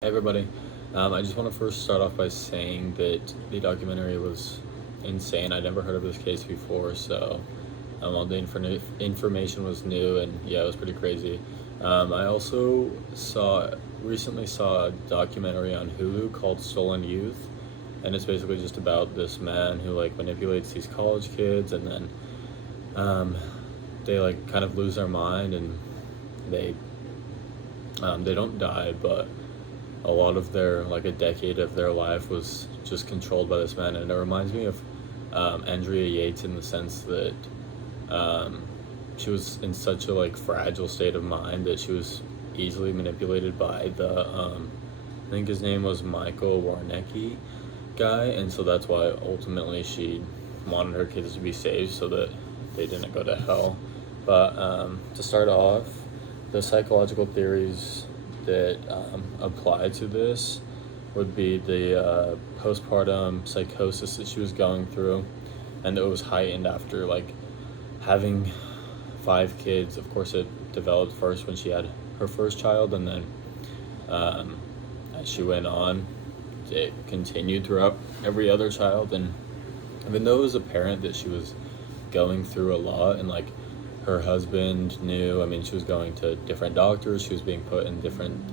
Hey everybody. I just want to first start off by saying that the documentary was insane. I'd never heard of this case before, so all the information was new, and yeah, it was pretty crazy. I also recently saw a documentary on Hulu called Stolen Youth, and it's basically just about this man who like manipulates these college kids, and then um, they like kind of lose their mind, and they they don't die, but a lot of their like a decade of their life was just controlled by this man. And it reminds me of Andrea Yates in the sense that um, she was in such a like fragile state of mind that she was easily manipulated by the I think his name was Michael Warnecki guy, and so that's why ultimately she wanted her kids to be saved so that they didn't go to hell. But to start off, the psychological theories that apply to this would be the postpartum psychosis that she was going through, and it was heightened after like having 5 kids. Of course, it developed first when she had her first child, and then as she went on, it continued throughout every other child. And even though it was apparent that she was going through a lot, and like her husband knew, I mean, she was going to different doctors, she was being put in different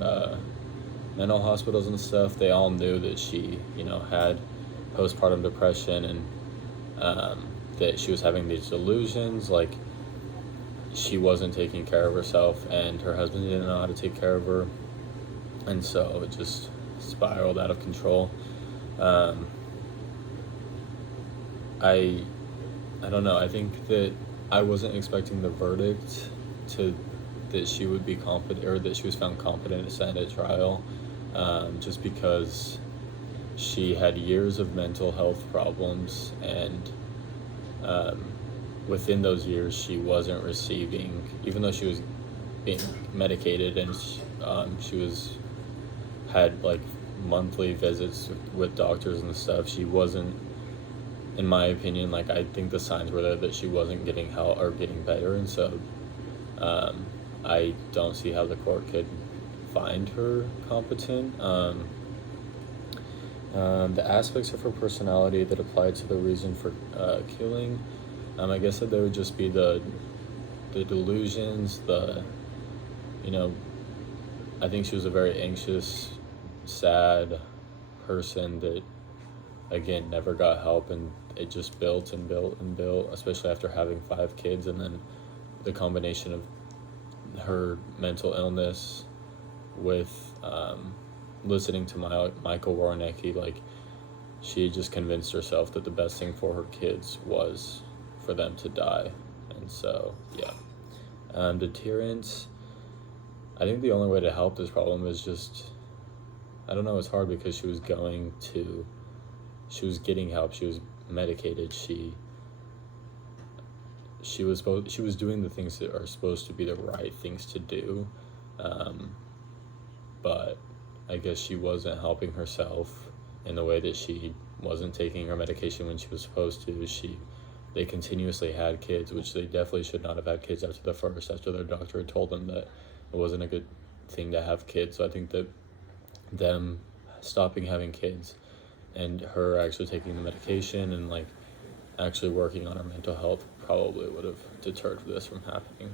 mental hospitals and stuff. They all knew that she, had postpartum depression, and that she was having these delusions, like she wasn't taking care of herself, and her husband didn't know how to take care of her, and so it just spiraled out of control. Um, I I don't know. I think that I wasn't expecting the verdict to that she would be competent, or that she was found competent to stand at trial, just because she had years of mental health problems, and um, within those years she wasn't receiving, even though she was being medicated, and she was had like monthly visits with doctors and stuff. She wasn't, in my opinion, like I think the signs were there that she wasn't getting help or getting better, and so um, I don't see how the court could find her competent. The aspects of her personality that apply to the reason for killing, I guess that there would just be the delusions, you know, I think she was a very anxious, sad person that again never got help, and it just built and built and built, especially after having 5 kids, and then the combination of her mental illness with listening to Michael Warnecki, like she just convinced herself that the best thing for her kids was for them to die. And so yeah, deterrence, I think the only way to help this problem is just, I don't know, it's hard because she was getting help, she was medicated, she was doing the things that are supposed to be the right things to do, but I guess she wasn't helping herself in the way that she wasn't taking her medication when she was supposed to. They continuously had kids, which they definitely should not have had kids after the first, after their doctor had told them that it wasn't a good thing to have kids. So I think that them stopping having kids and her actually taking the medication and like actually working on her mental health probably would have deterred this from happening.